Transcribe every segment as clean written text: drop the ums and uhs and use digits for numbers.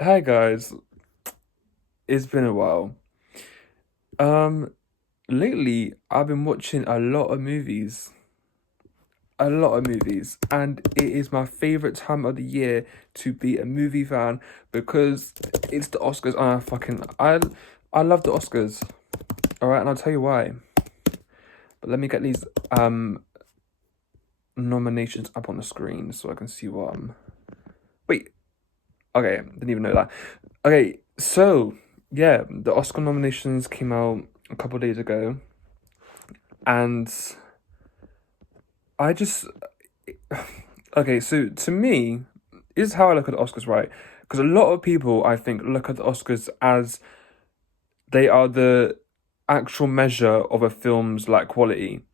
Hi guys, it's been a while. Um, Lately I've been watching a lot of movies, and it is my favorite time of the year to be a movie fan because it's the Oscars, and I love the Oscars. All right, and I'll tell you why. But let me get these nominations up on the screen so I can see what Wait, okay, didn't even know that. Okay, so yeah, the Oscar nominations came out a couple of days ago, and I just okay. So to me, this is how I look at the Oscars, right? Because a lot of people, I think, look at the Oscars as they are the actual measure of a film's like quality.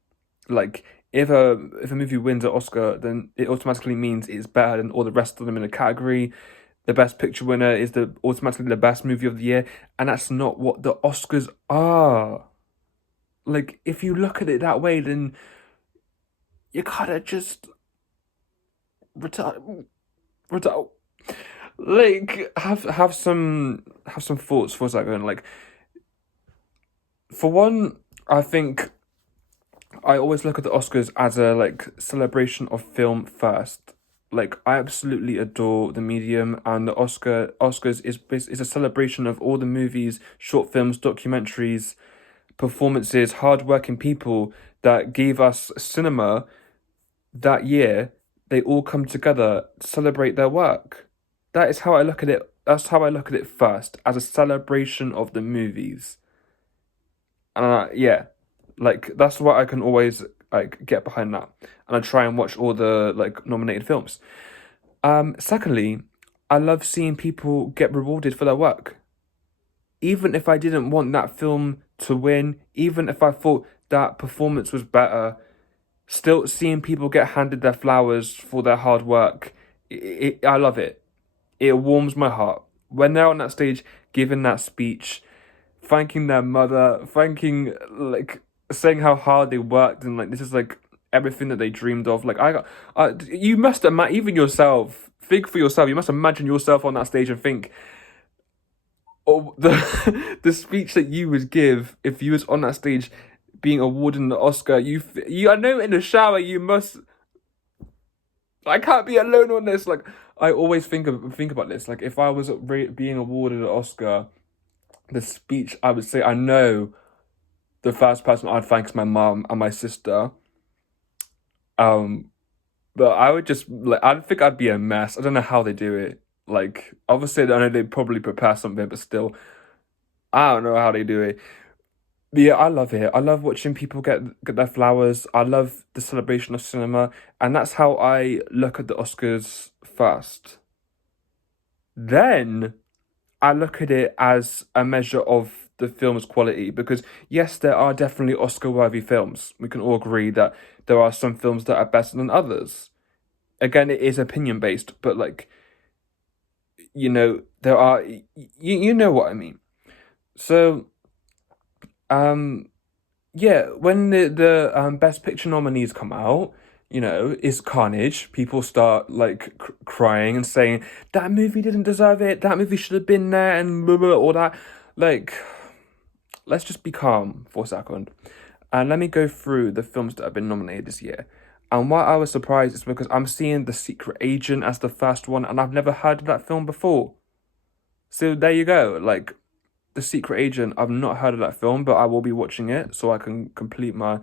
Like if a movie wins an Oscar, then it automatically means it's better than all the rest of them in the category. The best picture winner is the automatically the best movie of the year, and that's not what the Oscars are. Like if you look at it that way, then you gotta just retire, retire. Like have some thoughts for a second. Like for one, I think I always look at the Oscars as a like celebration of film first. Like I absolutely adore the medium, and the Oscars is a celebration of all the movies, short films, documentaries, performances, hardworking people that gave us cinema that year. They all come together to celebrate their work. That is how I look at it. That's how I look at it first, as a celebration of the movies. And yeah, like that's what I can always like get behind that. And I try and watch all the like nominated films. Secondly, I love seeing people get rewarded for their work. Even if I didn't want that film to win, even if I thought that performance was better, still seeing people get handed their flowers for their hard work, I love it. It warms my heart. When they're on that stage giving that speech, thanking their mother, thanking like saying how hard they worked, and like this is like everything that they dreamed of. Like you must imagine even yourself. Think for yourself. You must imagine yourself on that stage and think, oh, the the speech that you would give if you was on that stage being awarded an Oscar. You I know in the shower you must. I can't be alone on this. Like I always think about this. Like if I was being awarded an Oscar, the speech I would say, I know the first person I'd thank is my mom and my sister. Um, but I would just like I think I'd be a mess. I don't know how they do it. Like obviously I know they probably prepare something, but still, I don't know how they do it. But yeah, I love it. I love watching people get their flowers. I love the celebration of cinema, and that's how I look at the Oscars first. Then I look at it as a measure of the film's quality because yes, there are definitely Oscar-worthy films. We can all agree that there are some films that are better than others. Again, it is opinion based, but like there are you know what I mean. So yeah, when the Best Picture nominees come out, is Carnage. People start like crying and saying that movie didn't deserve it. That movie should have been there, and blah, blah, all that. Like, let's just be calm for a second, and let me go through the films that have been nominated this year. And why I was surprised is because I'm seeing The Secret Agent as the first one, and I've never heard of that film before. So there you go. Like, The Secret Agent, I've not heard of that film, but I will be watching it so I can complete my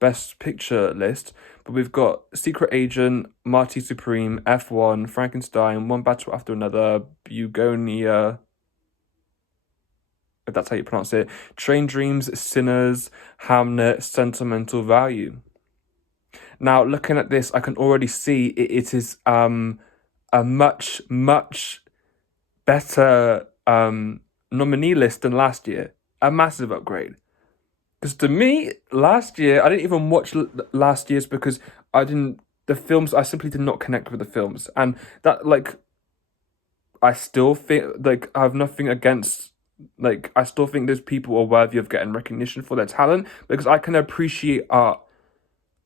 best picture list. But we've got Secret Agent, Marty Supreme, F1, Frankenstein, One Battle After Another, Bugonia, if that's how you pronounce it, Train Dreams, Sinners, Hamnet, Sentimental Value. Now, looking at this, I can already see it is a much, much better nominee list than last year. A massive upgrade. Because to me, last year I didn't even watch last year's because I didn't. The films I simply did not connect with the films, and that like I still think like I have nothing against. Like I still think those people are worthy of getting recognition for their talent because I can appreciate art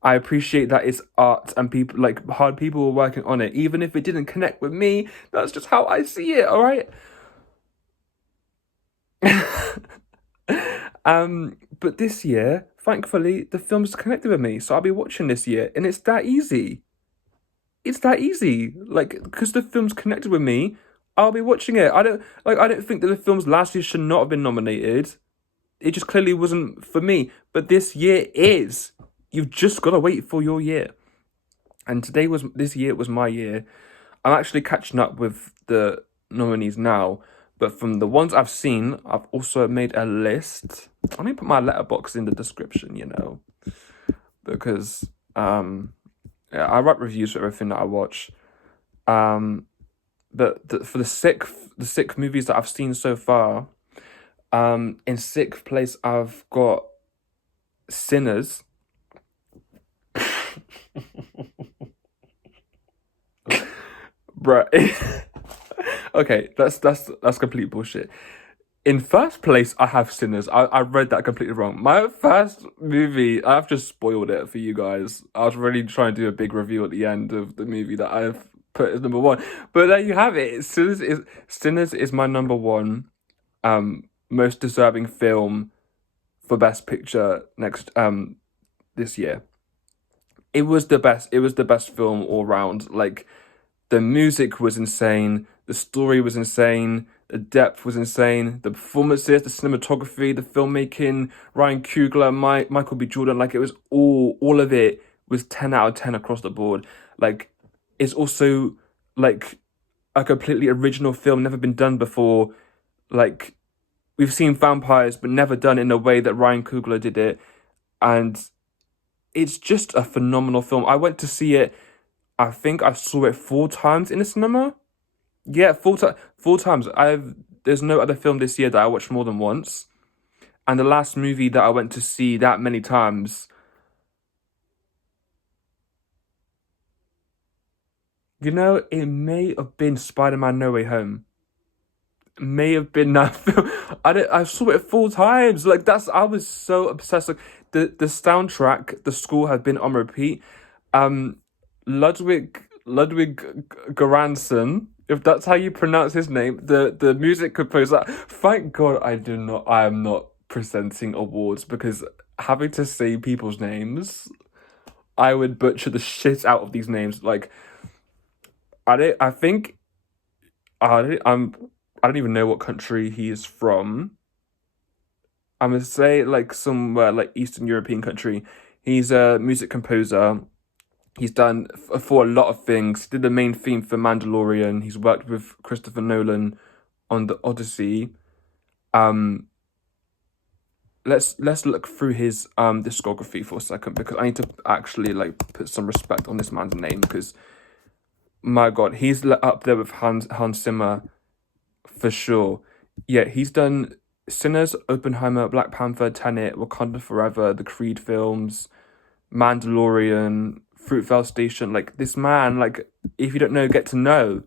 I appreciate that it's art and people like hard people were working on it, even if it didn't connect with me. That's just how I see it. All right. But this year, thankfully, the film's connected with me, so I'll be watching this year, and it's that easy. It's that easy. Like, because the film's connected with me, I'll be watching it. I don't think that the films last year should not have been nominated. It just clearly wasn't for me. But this year is. You've just got to wait for your year. And this year was my year. I'm actually catching up with the nominees now, but from the ones I've seen, I've also made a list. Let me put my letterbox in the description, because yeah, I write reviews for everything that I watch. Um, for the sick movies that I've seen so far, in sixth place I've got Sinners. Bruh. Okay, that's complete bullshit. In first place, I have Sinners. I read that completely wrong. My first movie, I've just spoiled it for you guys. I was really trying to do a big review at the end of the movie that I've put as number one. But there you have it. Sinners is my number one most deserving film for Best Picture next this year. It was the best. It was the best film all round. Like the music was insane, the story was insane, the depth was insane, the performances, the cinematography, the filmmaking, Ryan Coogler, Michael B. Jordan, like it was all of it was 10 out of 10 across the board. Like it's also like a completely original film, never been done before. Like we've seen vampires, but never done in a way that Ryan Coogler did it. And it's just a phenomenal film. I went to see it. I think I saw it 4 times in the cinema. Yeah, 4 times. There's no other film this year that I watched more than once. And the last movie that I went to see that many times, it may have been Spider-Man No Way Home. May have been that film. I saw it 4 times. Like I was so obsessed. Like the soundtrack, the score had been on repeat. Um, Ludwig Göransson, if that's how you pronounce his name, the music composer. Thank God I am not presenting awards because having to say people's names, I would butcher the shit out of these names. Like I think I don't even know what country he is from. I'm gonna say like somewhere like Eastern European country. He's a music composer. He's done for a lot of things. He did the main theme for Mandalorian. He's worked with Christopher Nolan on the Odyssey. Um, let's look through his discography for a second because I need to actually like put some respect on this man's name because my God, he's up there with Hans Zimmer for sure. Yeah, he's done Sinners, Oppenheimer, Black Panther, Tenet, Wakanda Forever, the Creed films, Mandalorian, Fruitvale Station. Like this man, like if you don't know, get to know.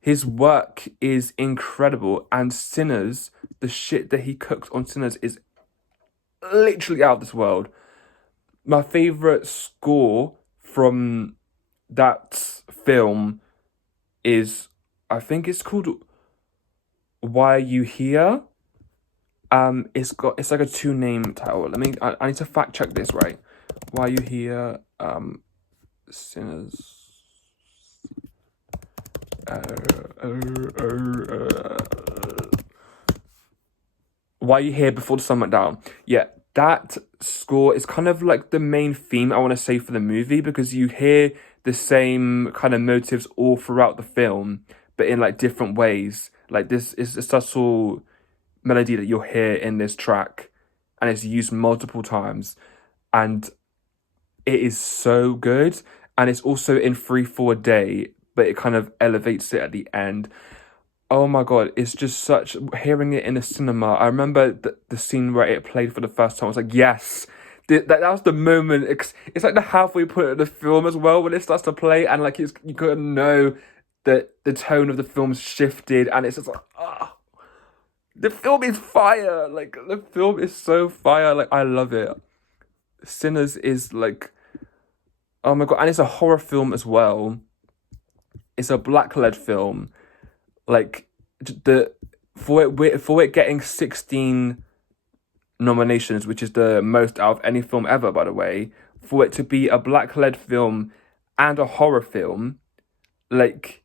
His work is incredible, and Sinners, the shit that he cooks on Sinners is literally out of this world. My favorite score from that film is, I think it's called "Why Are You Here." It's like a two-name title. I need to fact check this, right? Why Are You Here? Sinners. Why Are You Here Before the Sun Went Down? Yeah, that score is kind of like the main theme I want to say for the movie because you hear the same kind of motives all throughout the film, but in like different ways. Like this is a subtle melody that you'll hear in this track, and it's used multiple times, and it is so good. And it's also in 3/4 day, but it kind of elevates it at the end. Oh my God, it's just such hearing it in the cinema. I remember the scene where it played for the first time. I was like, yes, that was the moment. It's like the halfway point of the film as well when it starts to play, and like you gotta know that the tone of the film's shifted, and it's just like, ah, the film is fire. Like the film is so fire. Like I love it. Sinners is like Oh my god, and it's a horror film as well. It's a black-led film. Like the for it getting 16 nominations, which is the most out of any film ever, by the way, for it to be a black-led film and a horror film, like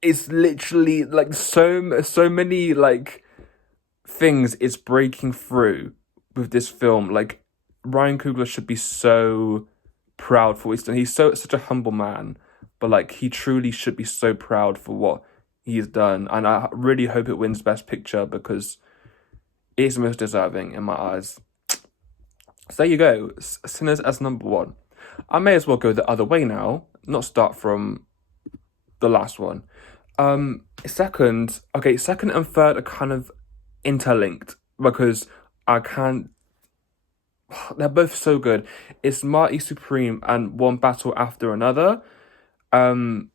it's literally like so many like things it's breaking through with this film. Like Ryan Coogler should be so proud for what he's done. He's such a humble man, but like he truly should be so proud for what he's done. And I really hope it wins Best Picture because it is most deserving in my eyes. So there you go, Sinners as number one. I may as well go the other way now, not start from the last one. Second and third are kind of interlinked because I can't. They're both so good. It's Marty Supreme and One Battle After Another. Um,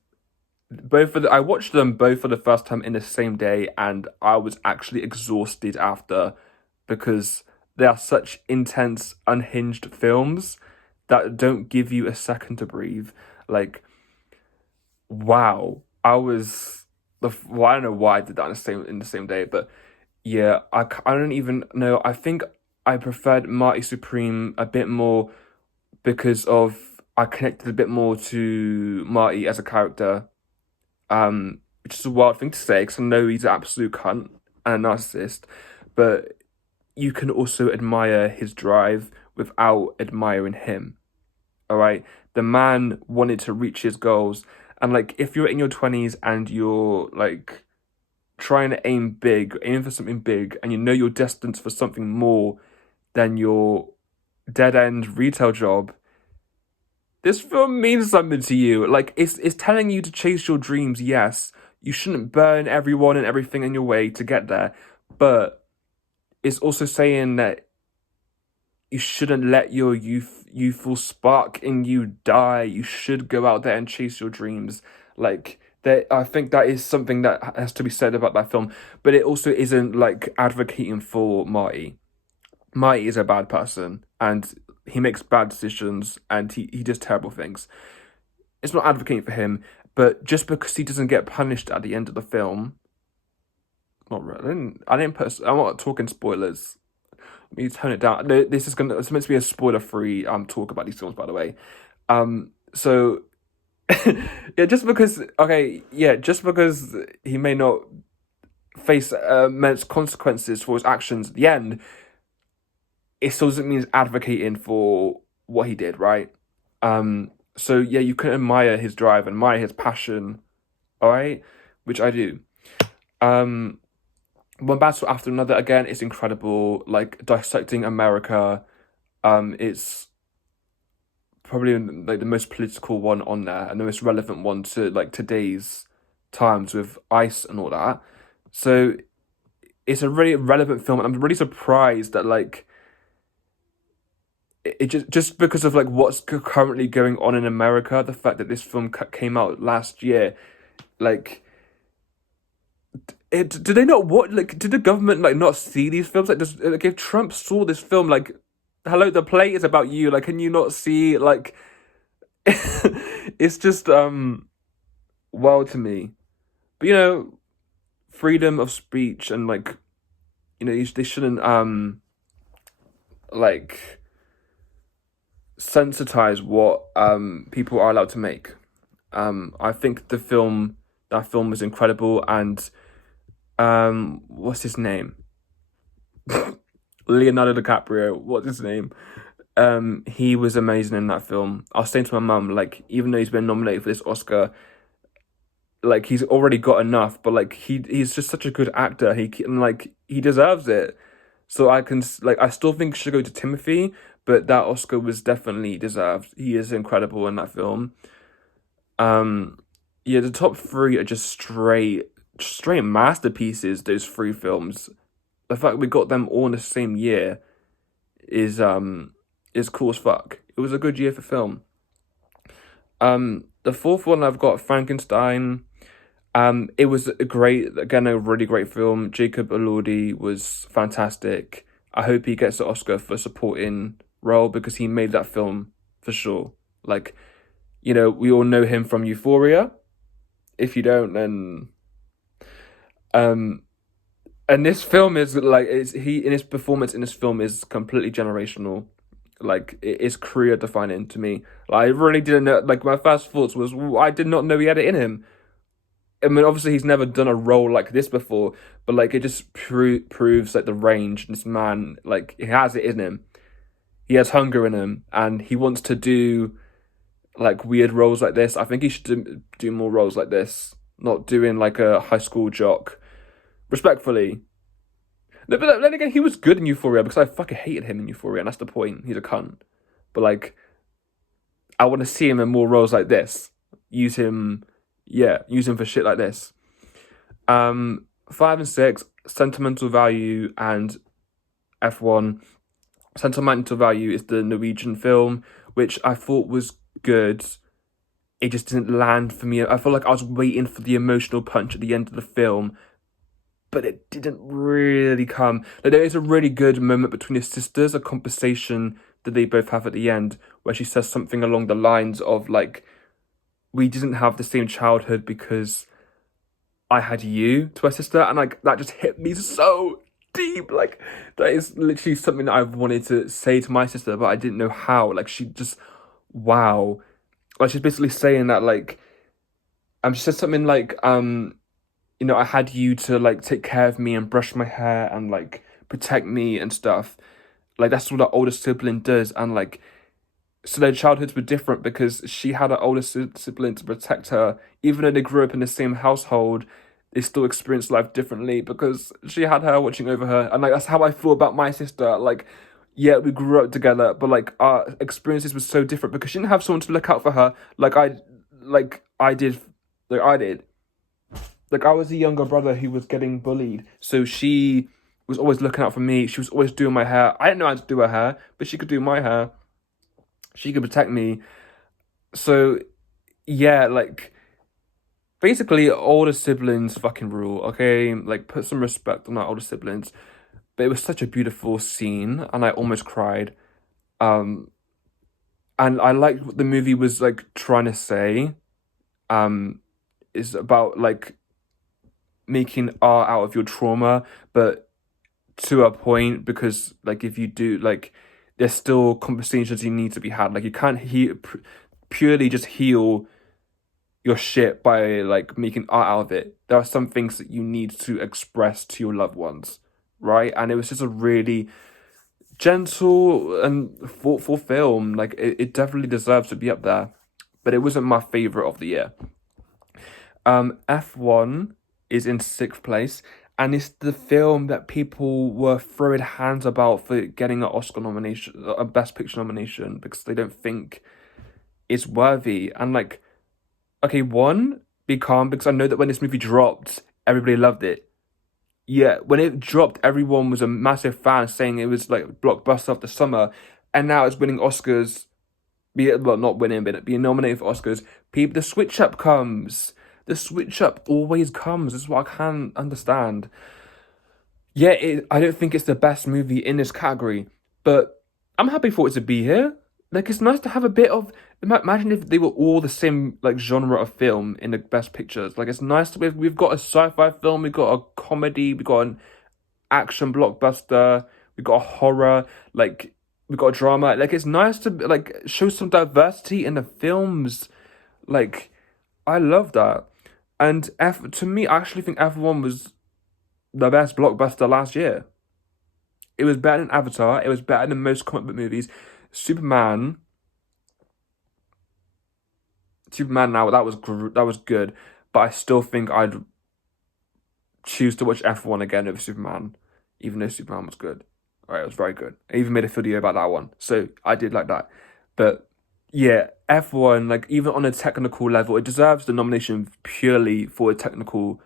I watched them both for the first time in the same day, and I was actually exhausted after because they are such intense, unhinged films that don't give you a second to breathe. Like, wow, well, I don't know why I did that in the same day, but yeah, I don't even know. I think I preferred Marty Supreme a bit more because of I connected a bit more to Marty as a character. Which is a wild thing to say because I know he's an absolute cunt and a narcissist, but you can also admire his drive without admiring him. All right, the man wanted to reach his goals, and like if you're in your 20s and you're like trying to aim for something big, and you know you're destined for something more than your dead end retail job, this film means something to you. Like it's telling you to chase your dreams. Yes, you shouldn't burn everyone and everything in your way to get there, but it's also saying that you shouldn't let your youthful spark in you die. You should go out there and chase your dreams. Like that, I think that is something that has to be said about that film. But it also isn't like advocating for Marty. Marty is a bad person and he makes bad decisions and he does terrible things. It's not advocating for him, but just because he doesn't get punished at the end of the film, not really. I'm not talking spoilers. Let me turn it down. No, it's meant to be a spoiler-free talk about these films, by the way. So yeah, just because he may not face immense consequences for his actions at the end, it still doesn't mean he's advocating for what he did, right? So yeah, you can admire his drive, admire his passion, all right, which I do. One Battle After Another, again, is incredible. Like dissecting America, it's probably like the most political one on there and the most relevant one to like today's times with ICE and all that. So it's a really relevant film, and I'm really surprised that like it just because of like what's currently going on in America, the fact that this film came out last year, like. Did they not what like did the government like not see these films like if Trump saw this film like hello, the play is about you, like can you not see like it's just wild to me. But freedom of speech and like they shouldn't like sensitize what people are allowed to make. I think that film was incredible, and what's his name? Leonardo DiCaprio. What's his name? He was amazing in that film. I was saying to my mum, like, even though he's been nominated for this Oscar, like he's already got enough, but like he's just such a good actor. He deserves it. So I still think it should go to Timothy, but that Oscar was definitely deserved. He is incredible in that film. Yeah, the top three are just straight masterpieces, those three films. The fact we got them all in the same year is cool as fuck. It was a good year for film. The fourth one I've got Frankenstein. It was a really great film. Jacob Elordi was fantastic. I hope he gets the Oscar for supporting role because he made that film for sure. Like, we all know him from Euphoria. If you don't, then um, and this film is like it's he in his performance in this film is completely generational. Like it is career defining to me. Like, I really didn't know. Like my first thoughts was I did not know he had it in him. I mean, obviously he's never done a role like this before, but like it just proves like the range. This man, like he has it in him. He has hunger in him, and he wants to do like weird roles like this. I think he should do more roles like this, not doing like a high school jock. Respectfully. No, but then again, he was good in Euphoria because I fucking hated him in Euphoria, and that's the point. He's a cunt. But like, I want to see him in more roles like this. Use him for shit like this. 5 and 6, Sentimental Value and F1. Sentimental Value is the Norwegian film, which I thought was good. It just didn't land for me. I felt like I was waiting for the emotional punch at the end of the film, but it didn't really come. Like, there is a really good moment between his sisters, a conversation that they both have at the end, where she says something along the lines of like, we didn't have the same childhood because I had you, to her sister, and like that just hit me so deep. Like that is literally something that I've wanted to say to my sister, but I didn't know how. Like she just, wow. Like she's basically saying that like, she said something like, I had you to like take care of me and brush my hair and like protect me and stuff. Like that's what the older sibling does, and like so their childhoods were different because she had an older sibling to protect her. Even though they grew up in the same household, they still experienced life differently because she had her watching over her. And like that's how I feel about my sister. Like, yeah, we grew up together, but like our experiences were so different because she didn't have someone to look out for her like I did. Like I was the younger brother who was getting bullied, so she was always looking out for me. She was always doing my hair. I didn't know how to do her hair, but she could do my hair. She could protect me. So yeah, like basically older siblings fucking rule, okay? Like put some respect on our older siblings. But it was such a beautiful scene and I almost cried. Um and I liked what the movie was like trying to say. Is about like making art out of your trauma, but to a point, because like if you do, like there's still conversations you need to be had. Like you can't purely just heal your shit by like making art out of it. There are some things that you need to express to your loved ones, right? And it was just a really gentle and thoughtful film. Like it definitely deserves to be up there, but it wasn't my favorite of the year. F1 is in 6th place, and it's the film that people were throwing hands about for getting an Oscar nomination, a Best Picture nomination, because they don't think it's worthy. And like, okay, one, be calm, because I know that when this movie dropped, everybody loved it. Yeah, when it dropped, everyone was a massive fan, saying it was like blockbuster of the summer, and now it's winning Oscars. Not winning, but being nominated for Oscars. The switch up comes. The switch up always comes. This is what I can't understand. Yeah, I don't think it's the best movie in this category, but I'm happy for it to be here. Like, it's nice to have a bit of. Imagine if they were all the same like genre of film in the best pictures. Like, it's nice to we've got a sci-fi film, we've got a comedy, we've got an action blockbuster, we've got a horror, like we've got a drama. Like, it's nice to like show some diversity in the films. Like, I love that. And to me, I actually think F1 was the best blockbuster last year. It was better than Avatar. It was better than most comic book movies. Superman. Now that was good, but I still think I'd choose to watch F1 again over Superman, even though Superman was good. Alright, it was very good. I even made a video about that one, so I did like that. But yeah, F1, like even on a technical level, it deserves the nomination purely for technical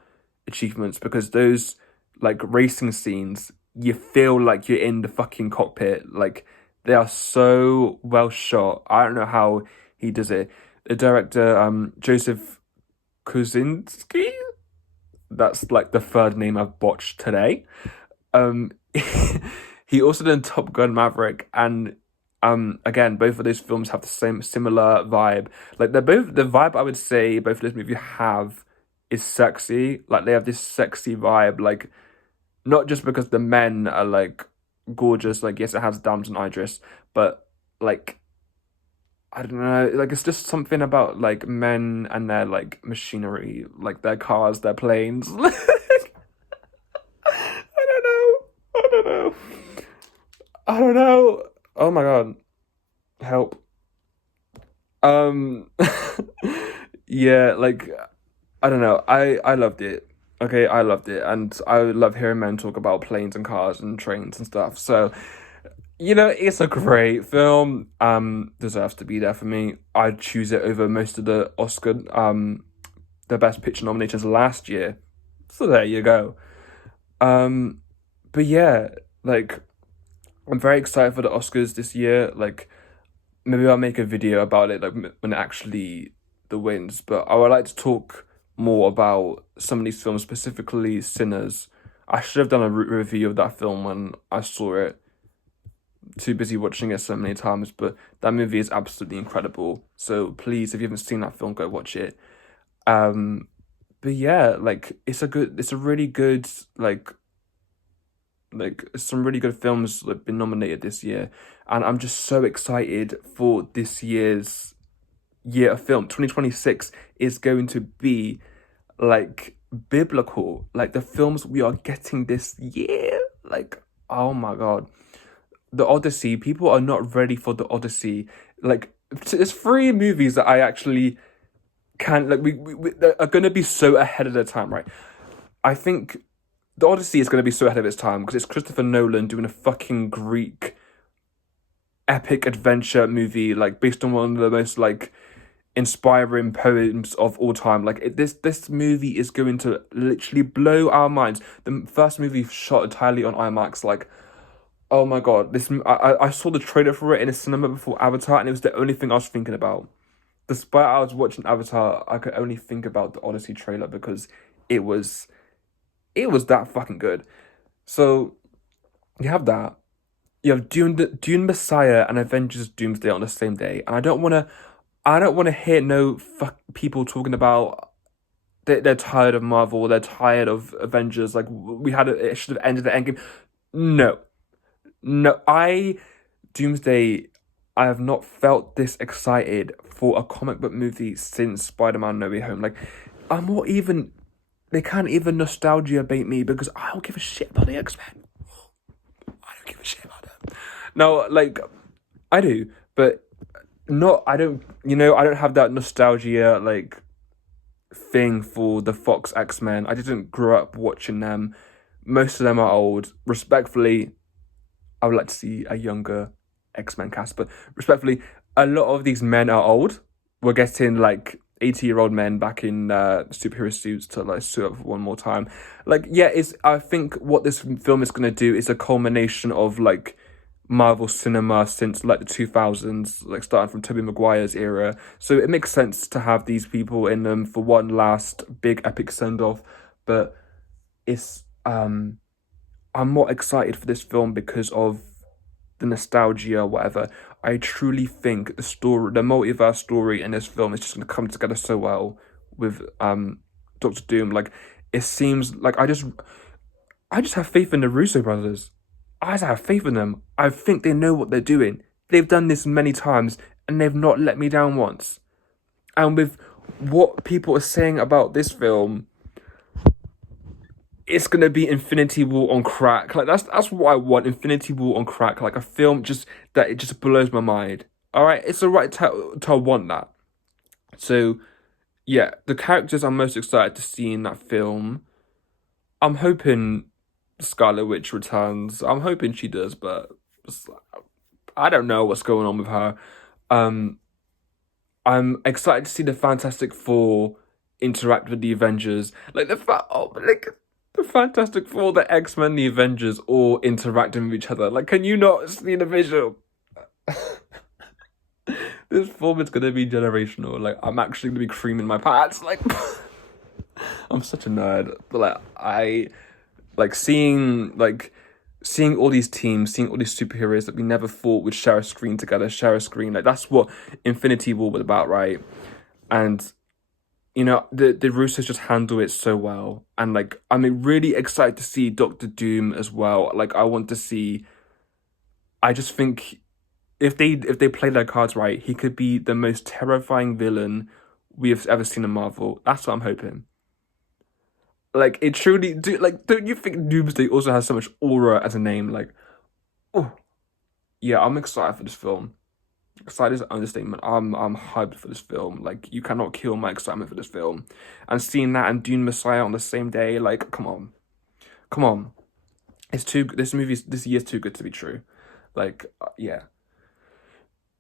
achievements, because those like racing scenes, you feel like you're in the fucking cockpit. Like they are so well shot. I don't know how he does it. The director, Joseph Kosinski, that's like the third name I've botched today. He also did Top Gun Maverick, and Again, both of those films have the similar vibe. Like they're both the vibe I would say both of those movies have is sexy. Like they have this sexy vibe. Like not just because the men are like gorgeous. Like yes, it has Dams and Idris, but like I don't know. Like it's just something about like men and their like machinery, like their cars, their planes. I don't know. I don't know. I don't know. Oh my God. Help. Um yeah, like I don't know. I loved it. Okay, I loved it. And I love hearing men talk about planes and cars and trains and stuff. So, it's a great film. Deserves to be there for me. I'd choose it over most of the best picture nominations last year. So there you go. Um but yeah, like I'm very excited for the Oscars this year. Like maybe I'll make a video about it like when it actually the wins. But I would like to talk more about some of these films, specifically Sinners. I should have done a review of that film when I saw it. Too busy watching it so many times, but that movie is absolutely incredible. So please, if you haven't seen that film, go watch it. Um, but yeah, like it's a really good like some really good films that have been nominated this year, and I'm just so excited for this year's year of film. 2026 is going to be like biblical. Like the films we are getting this year, like oh my God, the Odyssey. People are not ready for the Odyssey. Like there's three movies that I actually can like we are gonna be so ahead of their time, right? I think the Odyssey is going to be so ahead of its time because it's Christopher Nolan doing a fucking Greek epic adventure movie, like based on one of the most like inspiring poems of all time. Like this movie is going to literally blow our minds. The first movie shot entirely on IMAX. Like, oh my God, I saw the trailer for it in a cinema before Avatar, and it was the only thing I was thinking about. Despite I was watching Avatar, I could only think about the Odyssey trailer because it was it was that fucking good. So you have that. You have Dune Messiah and Avengers Doomsday on the same day, and I don't wanna hear no people talking about they're tired of Marvel, they're tired of Avengers. Like it should have ended at Endgame. No, no, Doomsday. I have not felt this excited for a comic book movie since Spider-Man No Way Home. Like, I'm not even. They can't even nostalgia bait me because I don't give a shit about the X-Men. I don't give a shit about them. No, like I do, but not. I don't. I don't have that nostalgia like thing for the Fox X-Men. I didn't grow up watching them. Most of them are old. Respectfully, I would like to see a younger X-Men cast, but respectfully, a lot of these men are old. We're getting like 80-year-old men back in superhero suits to like suit up for one more time. Like, yeah, I think what this film is gonna do is a culmination of like Marvel cinema since like the 2000s, like starting from Tobey Maguire's era. So it makes sense to have these people in them for one last big epic send-off. But it's I'm more excited for this film because of the nostalgia or whatever. I truly think the multiverse story in this film is just gonna come together so well with Doctor Doom. Like it seems like I just have faith in the Russo brothers. I just have faith in them. I think they know what they're doing. They've done this many times and they've not let me down once. And with what people are saying about this film, it's gonna be Infinity War on crack. Like that's what I want. Infinity War on crack. Like a film just that it just blows my mind. All right, it's alright to want that. So yeah, the characters I'm most excited to see in that film. I'm hoping Scarlet Witch returns. I'm hoping she does, but I don't know what's going on with her. Um, I'm excited to see the Fantastic Four interact with the Avengers. Like the Fantastic Four, the X-Men, the Avengers all interacting with each other. Like, can you not see the visual? This film is gonna be generational. Like, I'm actually gonna be creaming my pants. Like, I'm such a nerd. But like, I like seeing like seeing all these teams, seeing all these superheroes that we never thought would share a screen together, share a screen. Like, that's what Infinity War was about, right? And the Russos just handle it so well. And like, I'm really excited to see Doctor Doom as well. Like, I want to see. I just think if they play their cards right, he could be the most terrifying villain we have ever seen in Marvel. That's what I'm hoping. Like, it truly do. Like, don't you think Doomsday also has so much aura as a name? Like, oh yeah, I'm excited for this film. Excited is an understatement. I'm hyped for this film. Like, you cannot kill my excitement for this film. And seeing that and Dune Messiah on the same day, like, come on, come on. It's too. This year's too good to be true. Like, yeah.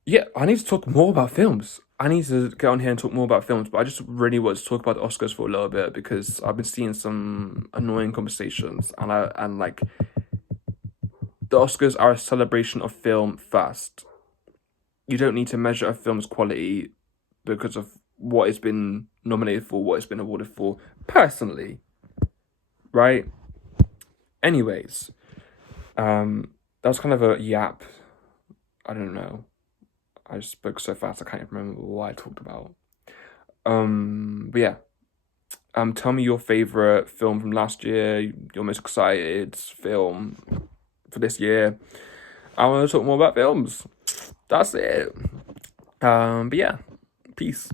Yeah, I need to talk more about films. I need to get on here and talk more about films, but I just really want to talk about the Oscars for a little bit because I've been seeing some annoying conversations, and like, the Oscars are a celebration of film first. You don't need to measure a film's quality because of what it's been nominated for, what it's been awarded for, personally, right? Anyways, that was kind of a yap. I don't know. I just spoke so fast I can't even remember what I talked about. But yeah. Tell me your favorite film from last year, your most excited film for this year. I want to talk more about films. That's it. But yeah, peace.